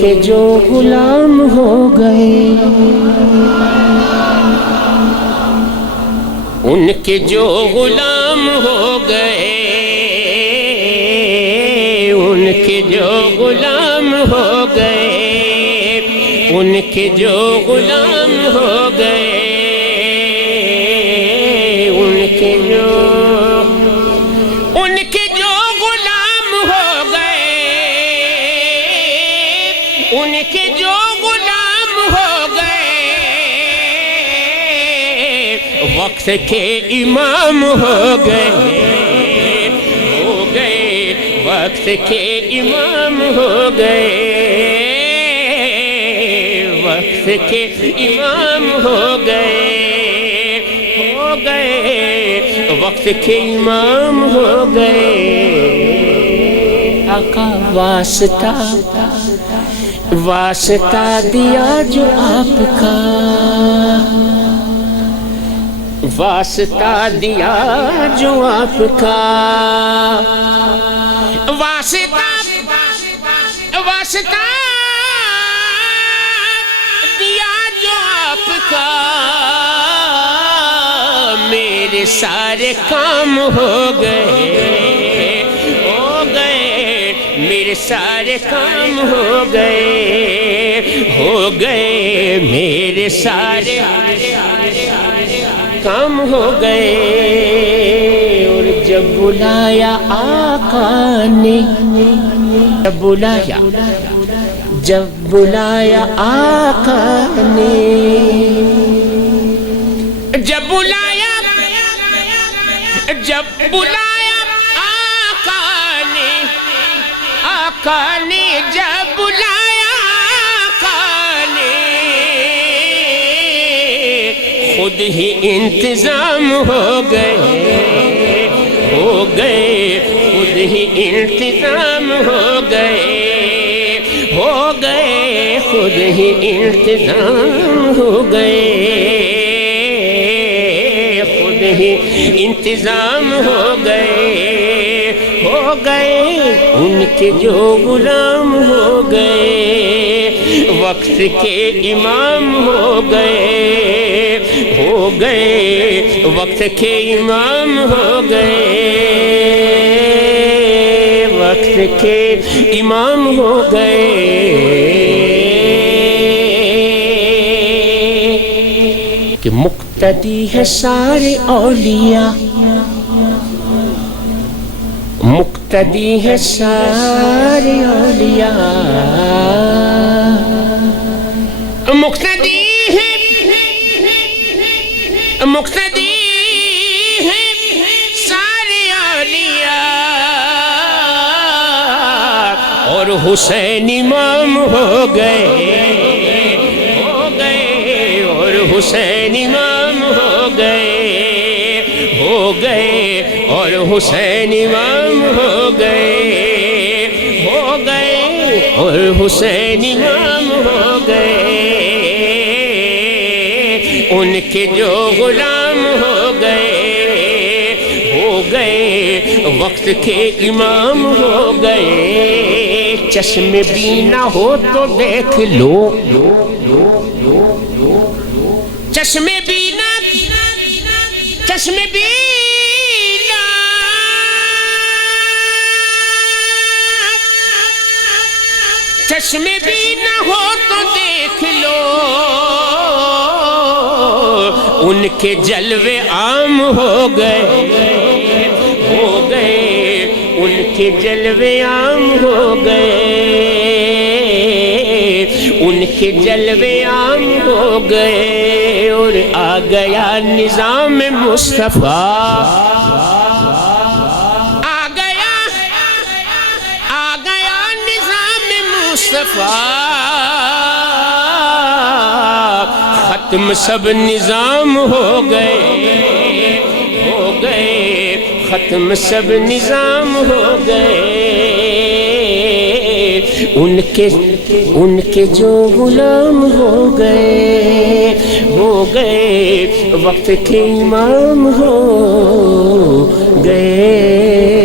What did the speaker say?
کے جو غلام ہو گئے، ان کے جو غلام ہو گئے، ان کے جو غلام ہو گئے، ان کے جو غلام ہو گئے، ان کے جو غلام ہو گئے، ان کے جو غلام ہو گئے، وقت کے امام ہو گئے، وقت کے امام ہو گئے، وقت کے امام ہو گئے، وقت کے امام ہو گئے۔ آقا واسطہ دیا جو آپ کا، واسطہ دیا جو آپ کا، واسطہ دیا جو آپ کا، میرے سارے کام ہو گئے، میرے سارے کام ہو گئے، میرے سارے کام ہو گئے۔ اور جب بلایا آقا نے، جب بلایا آقا نے، جب بلایا آقا نے، آقا نے جب بلایا آقا نے، خود ہی انتظام ہو گئے، خود ہی انتظام ہو گئے، خود ہی انتظام ہو گئے، خود ہی انتظام ہو گئے، ان کے جو غلام ہو گئے، وقت کے امام ہو گئے، وقت کے امام ہو گئے، وقت کے امام ہو گئے۔ کہ مقتدی ہے سارے اولیاء، مقتدی ہے سارے اولیاء، مقتدی ہے سارے اولیاء، اور حسین امام ہو گئے، اور حسین امام ہو گئے، اور حسین امام ہو گئے، اور حسین امام ہو گئے، ان کے جو غلام ہو گئے، وقت کے امام ہو گئے۔ چشم بینا ہو تو دیکھ لو، چشم بینا ہو تو دیکھ لو، ان کے جلوے عام ہو گئے، ان کے جلوے عام ہو گئے، ان کے جلوے عام ہو گئے، اور آ گیا نظام مصطفیٰ، آ گیا نظام مصطفیٰ، ختم سب نظام ہو گئے، ختم سب نظام ہو گئے، ان کے جو غلام ہو گئے، وقت کے امام ہو گئے۔